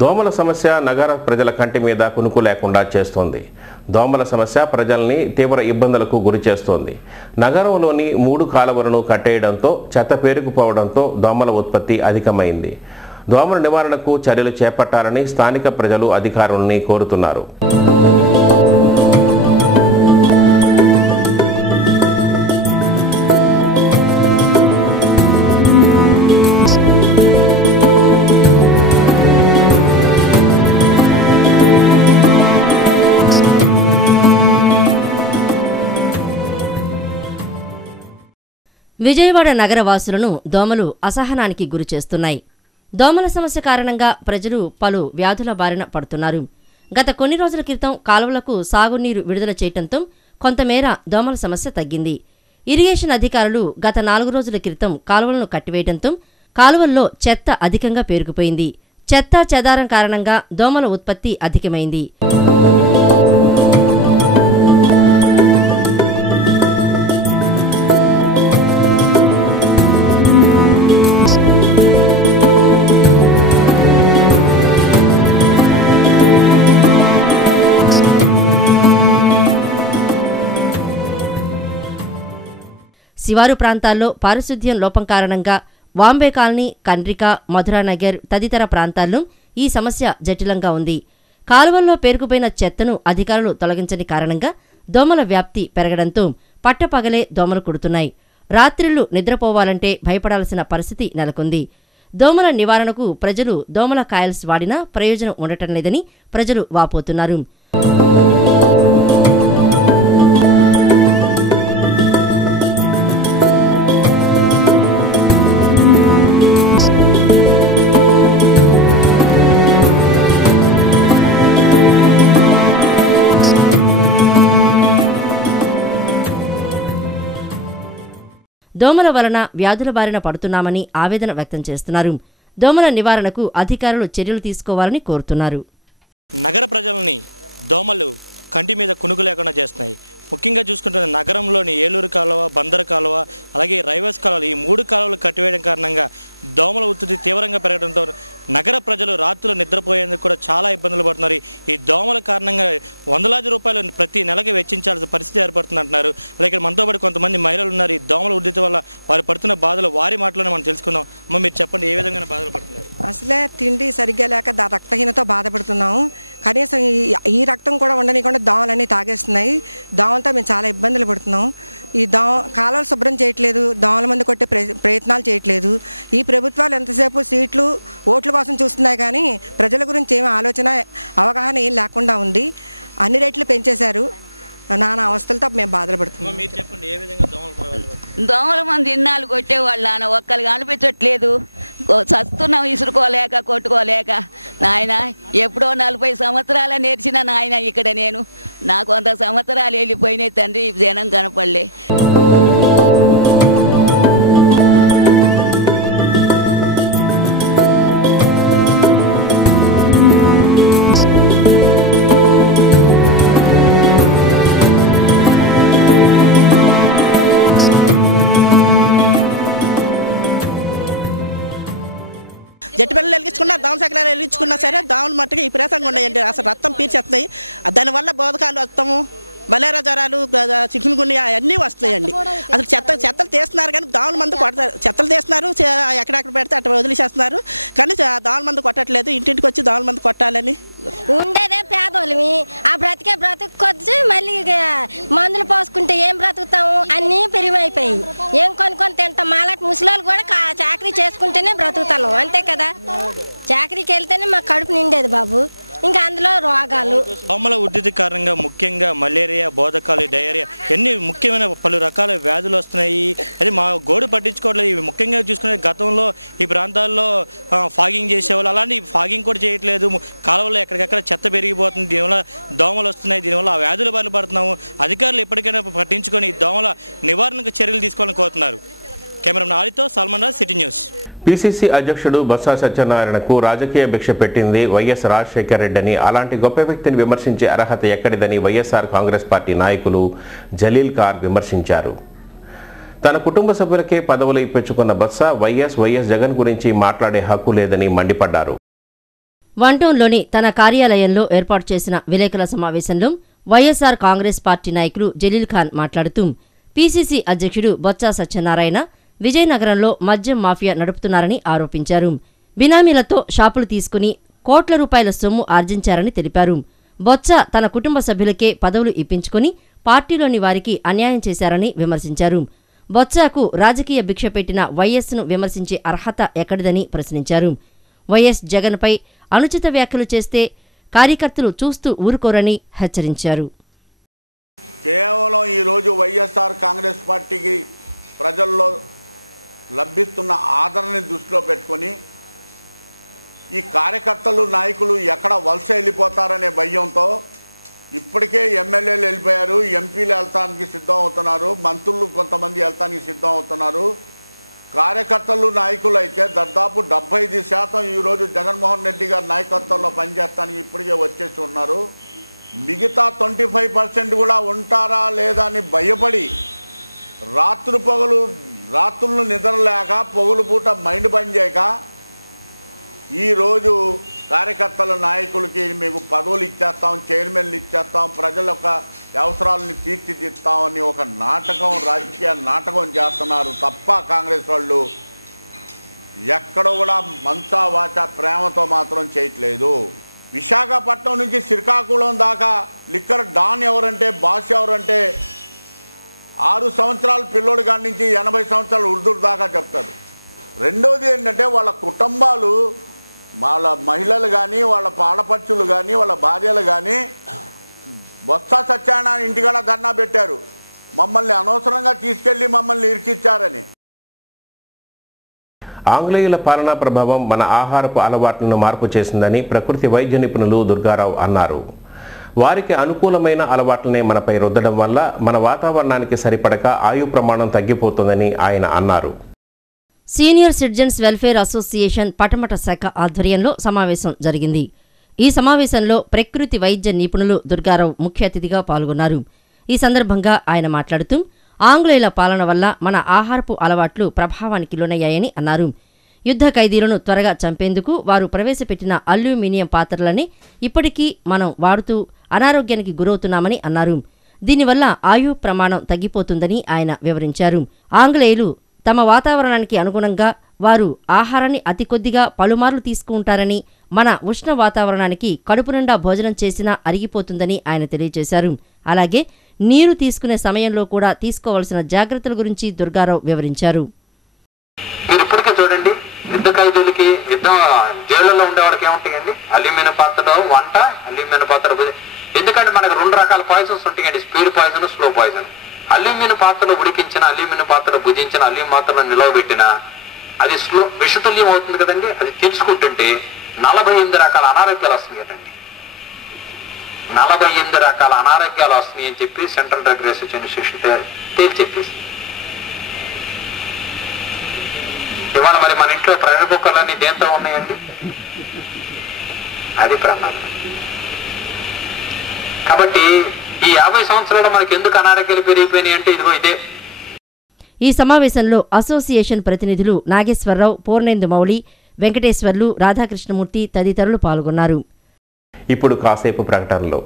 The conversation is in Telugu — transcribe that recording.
దోమల సమస్య నగర ప్రజల కంటి మీద కునుకు లేకుండా చేస్తోంది. దోమల సమస్య ప్రజల్ని తీవ్ర ఇబ్బందులకు గురి చేస్తోంది. నగరంలోని 3 కాలువలను కట్టేయడంతో చెత్త పేరుకుపోవడంతో దోమల ఉత్పత్తి అధికమైంది. దోమల నివారణకు చర్యలు చేపట్టాలని స్థానిక ప్రజలు అధికారులని కోరుతున్నారు. విజయవాడ నగర వాసులను దోమలు అసహనానికి గురిచేస్తున్నాయి. దోమల సమస్య కారణంగా ప్రజలు పలు వ్యాధుల బారిన పడుతున్నారు. గత కొన్ని రోజుల క్రితం కాలువలకు సాగునీరు విడుదల చేయడంతో కొంతమేర దోమల సమస్య తగ్గింది. ఇరిగేషన్ అధికారులు గత 4 రోజుల క్రితం కాలువలను కట్టివేయడంతో కాలువల్లో చెత్త అధికంగా పేరుకుపోయింది. చెత్త చెదారం కారణంగా దోమల ఉత్పత్తి అధికమైంది. శివారు ప్రాంతాల్లో పారిశుద్ధ్యం లోపం కారణంగా వాంబే కాలనీ, కండ్రిక, మధురానగర్ తదితర ప్రాంతాల్లో ఈ సమస్య జటిలంగా ఉంది. కాలువల్లో పేరుకుపోయిన చెత్తను అధికారులు తొలగించని కారణంగా దోమల వ్యాప్తి పెరగడంతో పట్టపగలే దోమలు కుడుతున్నాయి. రాత్రిళ్లు నిద్రపోవాలంటే భయపడాల్సిన పరిస్థితి నెలకొంది. దోమల నివారణకు ప్రజలు దోమల కాయల్స్ వాడినా ప్రయోజనం ఉండటం లేదని ప్రజలు వాపోతున్నారు. దోమల వలన వ్యాధుల బారిన పడుతున్నామని ఆవేదన వ్యక్తం చేస్తున్నారు. దోమల నివారణకు అధికారులు చర్యలు తీసుకోవాలని కోరుతున్నారు. నగర ప్రజలని దోమలు కంటి మీద కునుకు లేకుండా చేస్తున్నాయి. ముఖ్యంగా చూసుకుంటే నగరంలోని ఏలూరు కాలువ, బందరు కాలువ, అలాగే రైల్వేస్ కాలువలు ఈ 3 కాలువలు కట్టివేయడం కారణంగా దోమల ఉధృతి తీవ్రంగా పెరగడంతో నగర ప్రజలు రాత్రులు నిద్రపోయేందుకు కూడా చాలా ఇబ్బందులు పడుతున్నారు. ఈ దోమల కారణంగా వందలాది రూపాయలు ప్రతి నెలకి వెచ్చించాల్సిన పరిస్థితి ఏర్పడుతుంది అంటున్నారు. అలాగే మనతో పాటు కొంతమంది మహిళలు ఉన్నారు. ఈ దోమల ఉధృతి వల్ల వారు పడుతున్న బాధలు వారి మాటలోనే మనం తెలుసుకుందాం. అమ్మ, మీరు చెప్పండి, ఏ విధంగా బాధలు పడుతున్నారు? అసలే తిండి సరిగ్గా లేక రక్తహీనతో బాధపడుతున్నాము. కనీసం ఈ రక్తం కూడా ఉండనీయకుండా దోమలన్నీ తాగేస్తున్నాయి. దోమలతో మేము చాలా ఇబ్బందులు పడుతున్నాం. ఈ కాలువలు శుభ్రం చేయట్లేదు, దోమల మందు కొట్టే ప్రయత్నాలు చేయట్లేదు. ఈ ప్రభుత్వాలు ఎంతసేపు సీట్లు, ఓట్ల కోసం చూస్తున్నాయి కానీ ప్రజల గురించి ఏమీ ఆలోచన, అవగాహన ఏం లేకుండా ఉంది. అన్ని రేట్లు పెంచేశారు. నానా అవస్థలతో మేము బాధలు పడుతున్నాం. దోమల మంది ఇన్నాళ్ళు కొట్టేవాళ్ళు నాన్న ఒక్కరు కనిపించట్లేదు. చస్తున్నాం ఇసురుకోలేక, కొట్టుకోలేక. నాయన ఎప్పుడో 40 సంవత్సరాల నేర్చిన నాయన ఇక్కడ నేను. నాకు 100 సంవత్సరాలు వెళ్ళిపోయినాయి తండ్రి, జనం కనపడలే. జట్టు పిల్లలు వెలిగించుకున్నా, దోమల శకలాలు వెలిగించుకున్నా సరే దోమలు మట్టుగా విపరీతంగా ఉన్నాయండి. అసలు రక్తం పీల్చేస్తున్నాయి. దానివల్ల బోధకాలు వస్తాము, మలేరియా జ్వరాలు, చికెన్ గున్యా అన్నీ వస్తున్నాయండి. అసలు చెత్తలు తీస్తున్నారు కానీ దోమల మందు కొడతారు. చెత్తలు తీస్తున్నారు, ఎక్కడెక్కడ పెడితే అట్లా వదిలేసేస్తున్నారు. కానీ దోమల మందు కొట్టట్లేదు. ఇంటింటికి వచ్చి దోమల మందు కొట్టాలని. ఉండేదే పేదోళ్ళమి. ఆ బ్రతుకొచ్చి మళ్ళీ మందులు పోసుకుంటే ఏం బ్రతుకుతాము? అన్నీ పెరిగిపోయి ఏం కొనుక్కొని తింటాం. మాలాంటి ముసలోళ్ళు కూడా చాకరీ చేసుకుంటేనే బ్రతుకుతాను, అంతే కదా. చాకరీకి వెళ్తేనే మా కడుపు నిండేది బాబు. ఇంకా అందులో రోగాలు, దోమల ఉధృతి కారణంగా ముఖ్యంగా మలేరియా, బోధకాలు, డయేరియా ఎన్ని ముఖ్యమైన పలు రకాల వ్యాధులు వస్తున్నాయి. అది మా గోడు పట్టించుకోవట్లేదు. ఇవి ముఖ్యంగా చూసుకునే గతంలో ఈ ప్రాంతాల్లో ఫాగింగ్ చేసేవాళ్ళు, అలాంటి ఫాగింగ్ కూడా చేయట్లేదు. కాలువలో ఎక్కడికక్కడ చెత్త పెరిగిపోతుంది. దీనివల్ల దోమలు వస్తున్నాయి. దీనివల్ల ఆ వ్యాధుల బారిన పడుతున్నాము. అధికారులు ఎప్పటికైనా పట్టించుకొని దోమల నివారణకు చర్యలు తీసుకోవాలని కోరుతున్నారు. కెమెరామెన్ ఆలితో Salman Raj, city news. PCC అధ్యక్షుడు బొత్స సత్యనారాయణకు రాజకీయ భిక్ష పెట్టింది వైఎస్ రాజశేఖర రెడ్డి అని, అలాంటి గొప్ప వ్యక్తిని విమర్శించే అర్హత ఎక్కడిదని వైఎస్ఆర్ కాంగ్రెస్ పార్టీ నాయకులు జలీల్ ఖాన్ విమర్శించారు. తన కుటుంబ సభ్యులకే పదవులు ఇప్పించుకున్న బొత్స వైఎస్ జగన్ గురించి మాట్లాడే హక్కు లేదని మండిపడ్డారు. వన్టౌన్లోని తన కార్యాలయంలో ఏర్పాటు చేసిన విలేకరుల సమావేశంలో వైఎస్సార్ కాంగ్రెస్ పార్టీ నాయకులు జలీల్ ఖాన్ మాట్లాడుతూ పీసీసీ అధ్యక్షుడు బొత్స సత్యనారాయణ విజయనగరంలో మద్యం మాఫియా నడుపుతున్నారని ఆరోపించారు. బినామీలతో షాపులు తీసుకుని కోట్ల రూపాయల సొమ్ము ఆర్జించారని తెలిపారు. బొత్స తన కుటుంబ సభ్యులకే పదవులు ఇప్పించుకుని పార్టీలోని వారికి అన్యాయం చేశారని విమర్శించారు. బొత్సకు రాజకీయ భిక్ష పెట్టిన వైఎస్ను విమర్శించే అర్హత ఎక్కడిదని ప్రశ్నించారు. వైఎస్ జగన్పై అనుచిత వ్యాఖ్యలు చేస్తే కార్యకర్తలు చూస్తూ ఊరుకోరని హెచ్చరించారు. కేవలం ఈరోజు వైఎస్ఆర్ కాంగ్రెస్ పార్టీకి ప్రజల్లో లభిస్తున్న ఆదరణని దృష్టిలో పెట్టుకొని ఈ కార్యకర్తలు నాయకులు ఎక్కడ వలస వెళ్ళిపోతారనే భయంతో ఇప్పటికే ఎమ్మెల్యేలు వెళ్ళిపోయారు, ఎంపీలు వెళ్తానికి సిద్ధం అవుతున్నారు, మంత్రులు కొంతమంది వెళ్తానికి సిద్ధం అవుతున్నారు. కార్యకర్తలు నాయకులు అయితే దాదాపు 75% ఈరోజు జగన్మోహన్ రెడ్డి గారి నాయకత్వంలో పనిచేస్తానికి ఇప్పటికే వచ్చేసి ఉన్నారు. మిగతా 25% కూడా ఉంటారా లేదా అని భయపడి రాత్రులు నిద్రలేక పొగలు పూట మైండ్ పనిచేయక ఈరోజు కార్యకర్తల నాయకులకి మీకు పదవులు ఇచ్చేస్తాం, చైర్మన్లు ఇచ్చేస్తాం, ప్రజల యొక్క అవసరాలని తీర్చిదిద్దామని ఒక నాటకం, రాజకీయ నాటకం చేస్తున్నారు తప్ప కాంగ్రెస్ వాళ్ళు ఎక్కడ కూడా మనసా వాచ ప్రేమతో మాత్రం చేయట్లేదు. విశాఖపట్నం నుంచి శ్రీకాకుళం దాకా లిక్కర్ డాన్ ఎవరంటే, బాస్ ఎవరంటే 6 సంవత్సరాల పిల్లోడు కాడి నుంచి 80 సంవత్సరాల వృద్ధుడు దాకా చెప్తారు. రెండోది ఏంటంటే వాళ్ళ కుటుంబాలు, వాళ్ళ మహిళలు కానీ, వాళ్ళ ఆడపడుచులు కానీ, వాళ్ళ భార్యలు కానీ బొత్స సత్యనారాయణ ఇంటికాడ ధర్నా పెట్టారు, మమ్మల్ని అనవసరంగా తీసుకెళ్లి మమ్మల్ని ఇరికిచ్చారని. ఆంగ్లేయుల పాలనా ప్రభావం మన ఆహారపు అలవాట్లను మార్పు చేసిందని ప్రకృతి వైద్య నిపుణులు దుర్గారావు అన్నారు. వారికి అనుకూలమైన అలవాట్లనే మనపై రుద్దడం వల్ల మన వాతావరణానికి సరిపడక ఆయు ప్రమాణం తగ్గిపోతుందని ఆయన అన్నారు. Senior citizens welfare association Patamata శాఖ ఆధ్వర్యంలో సమావేశం జరిగింది. ఈ సమావేశంలో ప్రకృతి వైద్య నిపుణులు దుర్గారావు ముఖ్య అతిథిగా పాల్గొన్నారు. ఈ సందర్భంగా ఆయన మాట్లాడుతూ ఆంగ్లేయుల పాలన వల్ల మన ఆహారపు అలవాట్లు ప్రభావానికి లోనయ్యాయని అన్నారు. యుద్ధ ఖైదీలను త్వరగా చంపేందుకు వారు ప్రవేశపెట్టిన అల్యూమినియం పాత్రలని ఇప్పటికీ మనం వాడుతూ అనారోగ్యానికి గురవుతున్నామని అన్నారు. దీనివల్ల ఆయు ప్రమాణం తగ్గిపోతుందని ఆయన వివరించారు. ఆంగ్లేయులు తమ వాతావరణానికి అనుగుణంగా వారు ఆహారాన్ని అతి కొద్దిగా పలుమార్లు తీసుకుంటారని, మన ఉష్ణ వాతావరణానికి కడుపు నిండా భోజనం చేసినా అరిగిపోతుందని ఆయన తెలియజేశారు. అలాగే నీరు తీసుకునే సమయంలో కూడా తీసుకోవాల్సిన జాగ్రత్తల గురించి దుర్గారావు వివరించారు. మీరు ఇప్పటికే చూడండి, యుద్ధ ఖైదీలకి జైళ్లలో ఉండే వాళ్ళకి ఏముంటాయండి, అల్యూమినియం పాత్రలో వంట, అల్యూమినియం పాత్ర. ఎందుకంటే మనకు 2 రకాల పాయిజన్స్ ఉంటాయండి, speed poison, slow poison. Aluminium పాత్రలో ఉడికించిన, అల్యూమినియం పాత్రలో భుజించిన, అల్యూమినియం పాత్రలో నిలవబెట్టిన అది స్లో విషతుల్యం అవుతుంది కదండి. అది తెలుసుకుంటుంటే 48 రకాల అనారోగ్యాలు వస్తున్నాయి కదండి. 48 రకాల అనారోగ్యాలు వస్తున్నాయి అని చెప్పి సెంట్రల్ డ్రగ్ రీసెర్చ్ ఇన్స్టిట్యూషన్ తేల్చెప్పేసి ఇవాళ మరి మన ఇంట్లో ప్రెషర్ కుక్కర్లన్నీ దేంతో ఉన్నాయండి, అది ప్రమాదం. కాబట్టి ఈ 50 సంవత్సరాలు మనకి ఎందుకు అనారోగ్యాలు పెరిగిపోయినాయి అంటే ఇదిగో ఇదే. ఈ సమావేశంలో అసోసియేషన్ ప్రతినిధులు నాగేశ్వరరావు, పూర్ణేందు మౌళి, వెంకటేశ్వర్లు, రాధాకృష్ణమూర్తి తదితరులు పాల్గొన్నారు. ఇప్పుడు కాసేపు ప్రకటనలో